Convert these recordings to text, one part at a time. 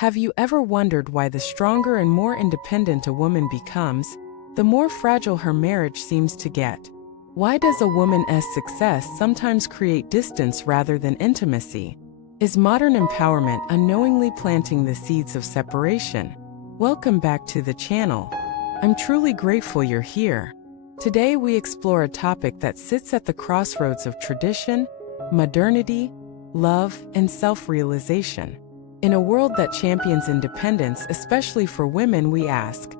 Have you ever wondered why the stronger and more independent a woman becomes, the more fragile her marriage seems to get? Why does a woman's success sometimes create distance rather than intimacy? Is modern empowerment unknowingly planting the seeds of separation? Welcome back to the channel. I'm truly grateful you're here. Today we explore a topic that sits at the crossroads of tradition, modernity, love, and self-realization. In a world that champions independence, especially for women, we ask,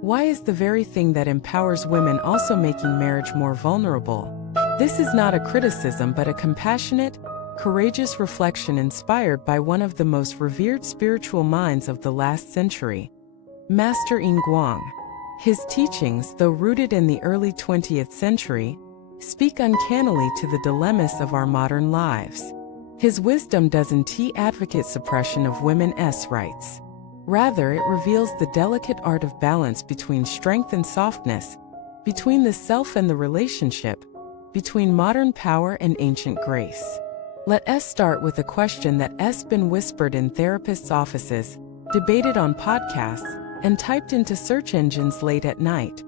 why is the very thing that empowers women also making marriage more vulnerable? This is not a criticism but a compassionate, courageous reflection inspired by one of the most revered spiritual minds of the last century, Master Guang. His teachings, though rooted in the early 20th century, speak uncannily to the dilemmas of our modern lives. His wisdom doesn't advocate suppression of women's rights. Rather, it reveals the delicate art of balance between strength and softness, between the self and the relationship, between modern power and ancient grace. Let us start with a question that's been whispered in therapists' offices, debated on podcasts, and typed into search engines late at night.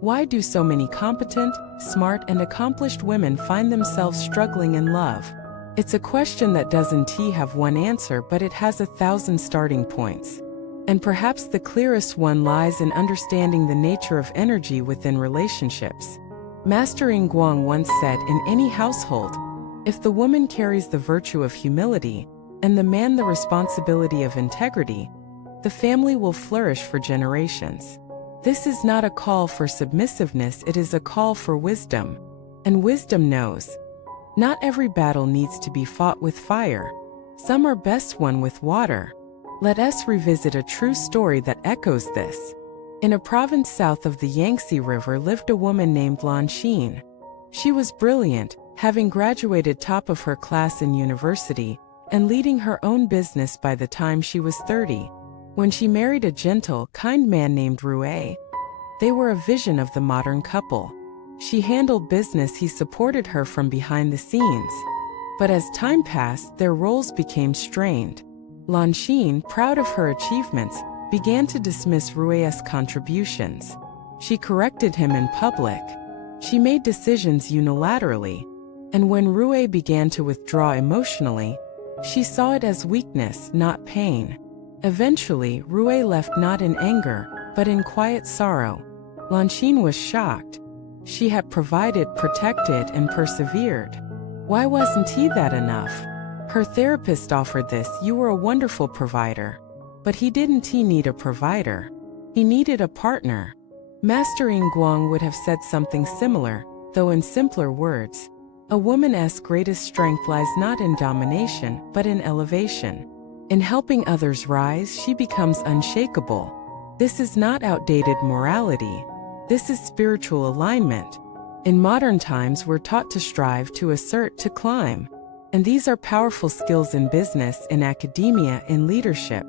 Why do so many competent, smart, and accomplished women find themselves struggling in love? It's a question that doesn't have one answer, but it has 1,000 starting points. And perhaps the clearest one lies in understanding the nature of energy within relationships. Master Guang once said, in any household, if the woman carries the virtue of humility, and the man the responsibility of integrity, the family will flourish for generations. This is not a call for submissiveness, it is a call for wisdom. And wisdom knows, not every battle needs to be fought with fire. Some are best won with water. Let us revisit a true story that echoes this. In a province south of the Yangtze River lived a woman named Lan Xin. She was brilliant, having graduated top of her class in university, and leading her own business by the time she was 30. When she married a gentle, kind man named Rui, they were a vision of the modern couple. She handled business, he supported her from behind the scenes. But as time passed, their roles became strained. Lan Xin, proud of her achievements, began to dismiss Rui's contributions. She corrected him in public. She made decisions unilaterally. And when Rui began to withdraw emotionally, she saw it as weakness, not pain. Eventually, Rui left not in anger, but in quiet sorrow. Lan Xin was shocked. She had provided, protected, and persevered. Why wasn't he that enough? Her therapist offered this, you were a wonderful provider. But he didn't need a provider. He needed a partner. Master Guang would have said something similar, though in simpler words. A woman's greatest strength lies not in domination, but in elevation. In helping others rise, she becomes unshakable. This is not outdated morality. This is spiritual alignment. In modern times, we're taught to strive, to assert, to climb. And these are powerful skills in business, in academia, in leadership.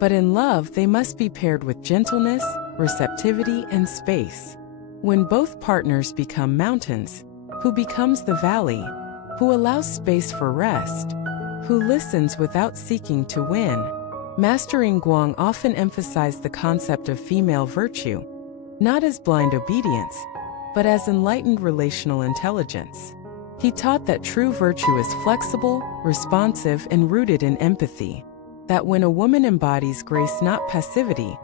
But in love, they must be paired with gentleness, receptivity, and space. When both partners become mountains, who becomes the valley? Who allows space for rest? Who listens without seeking to win? Master Guang often emphasized the concept of female virtue, not as blind obedience, but as enlightened relational intelligence. He taught that true virtue is flexible, responsive, and rooted in empathy. That when a woman embodies grace, not passivity,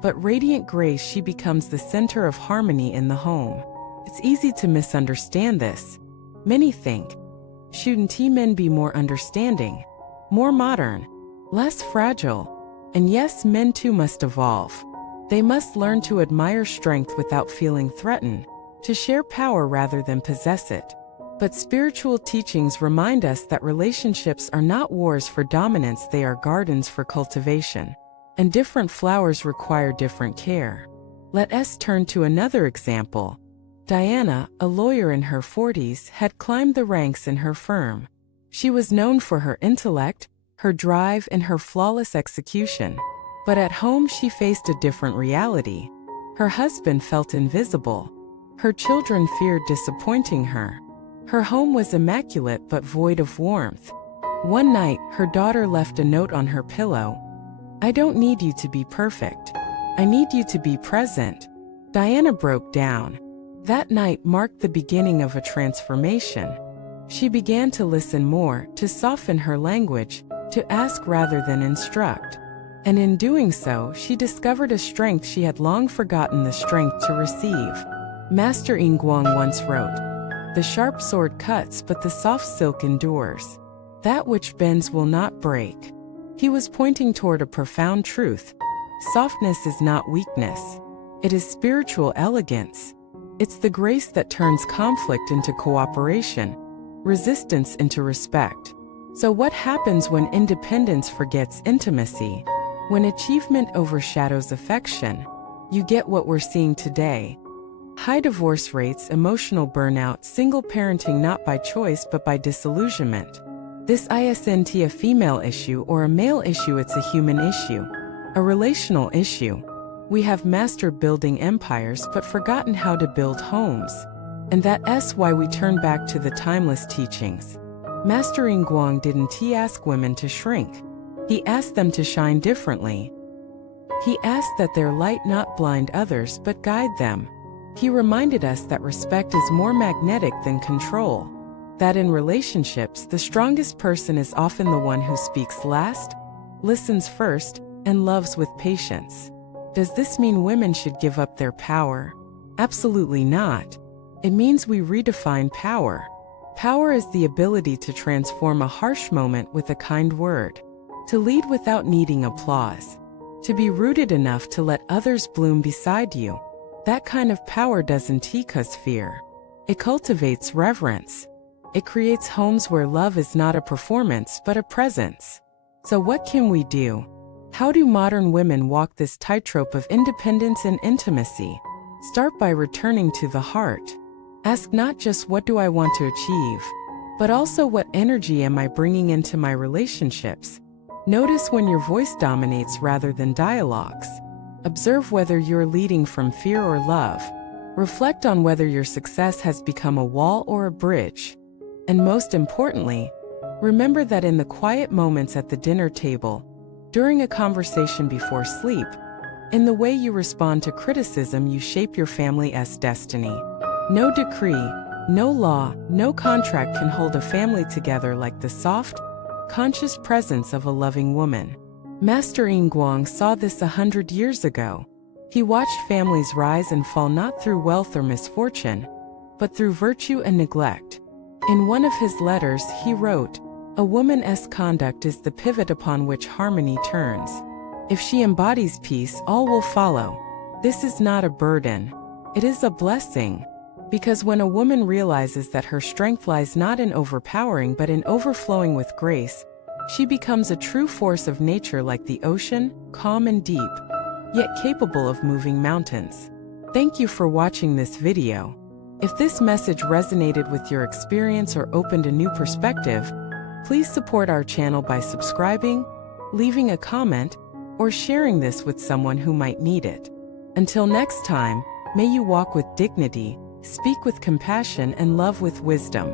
but radiant grace, she becomes the center of harmony in the home. It's easy to misunderstand this. Many think, shouldn't men be more understanding, more modern, less fragile? And yes, men too must evolve. They must learn to admire strength without feeling threatened, to share power rather than possess it. But spiritual teachings remind us that relationships are not wars for dominance, they are gardens for cultivation. And different flowers require different care. Let us turn to another example. Diana, a lawyer in her 40s, had climbed the ranks in her firm. She was known for her intellect, her drive, and her flawless execution. But at home she faced a different reality. Her husband felt invisible. Her children feared disappointing her. Her home was immaculate but void of warmth. One night, her daughter left a note on her pillow. I don't need you to be perfect. I need you to be present. Diana broke down. That night marked the beginning of a transformation. She began to listen more, to soften her language, to ask rather than instruct. And in doing so, she discovered a strength she had long forgotten, the strength to receive. Master Guang once wrote, "The sharp sword cuts, but the soft silk endures. That which bends will not break." He was pointing toward a profound truth. Softness is not weakness. It is spiritual elegance. It's the grace that turns conflict into cooperation, resistance into respect. So what happens when independence forgets intimacy? When achievement overshadows affection? You get what we're seeing today. High divorce rates, emotional burnout, single parenting not by choice but by disillusionment. This isn't a female issue or a male issue, it's a human issue. A relational issue. We have mastered building empires but forgotten how to build homes. And that's why we turn back to the timeless teachings. Master Guang didn't ask women to shrink. He asked them to shine differently. He asked that their light not blind others but guide them. He reminded us that respect is more magnetic than control. That in relationships, the strongest person is often the one who speaks last, listens first, and loves with patience. Does this mean women should give up their power? Absolutely not. It means we redefine power. Power is the ability to transform a harsh moment with a kind word, to lead without needing applause, to be rooted enough to let others bloom beside you. That kind of power doesn't cause fear. It cultivates reverence. It creates homes where love is not a performance but a presence. So what can we do? How do modern women walk this tightrope of independence and intimacy? Start by returning to the heart. Ask not just what do I want to achieve, but also what energy am I bringing into my relationships? Notice when your voice dominates rather than dialogues. Observe whether you're leading from fear or love. Reflect on whether your success has become a wall or a bridge. And most importantly, remember that in the quiet moments at the dinner table, during a conversation before sleep, in the way you respond to criticism, you shape your family's destiny. No decree, no law, no contract can hold a family together like the soft, conscious presence of a loving woman. Master Guang saw this 100 years ago. He watched families rise and fall not through wealth or misfortune, but through virtue and neglect. In one of his letters, he wrote, "A woman's conduct is the pivot upon which harmony turns. If she embodies peace, all will follow." This is not a burden. It is a blessing. Because when a woman realizes that her strength lies not in overpowering but in overflowing with grace, she becomes a true force of nature like the ocean, calm and deep, yet capable of moving mountains. Thank you for watching this video. If this message resonated with your experience or opened a new perspective, please support our channel by subscribing, leaving a comment, or sharing this with someone who might need it. Until next time, may you walk with dignity, speak with compassion, and love with wisdom.